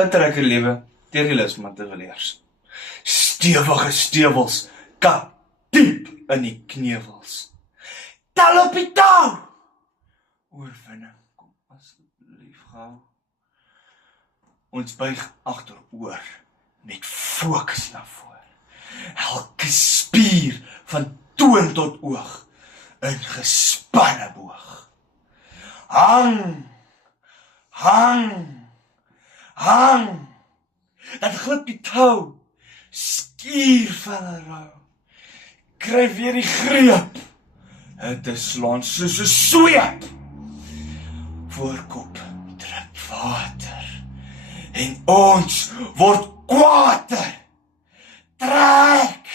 Toutrekker lewe, deur die Lisman te weleers. Stewige stewels, kap diep in die knewels. Tel op die touw! Oorwinning, kom asseblief gauw. Ons buig agteroor, met fokus na voor. Elke spier van toon tot oog, in gespanne boog. Hang, hang, hang, dat glip die touw, skier van 'n rou. Kry weer die greep, het is slaan soos 'n sweep. Voorkop drup water, en ons word kwaader. Trek,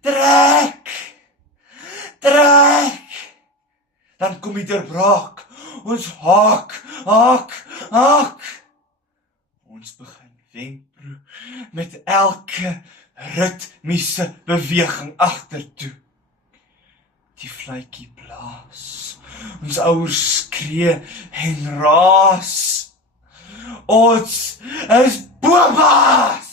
trek, trek. Dan kom die deurbraak, ons haak, haak, haak. Ons begin wenkbroe met elke ritmiese beweging agtertoe. Die fluitjie blaas, ons ouers skree en raas. Ons is boba's!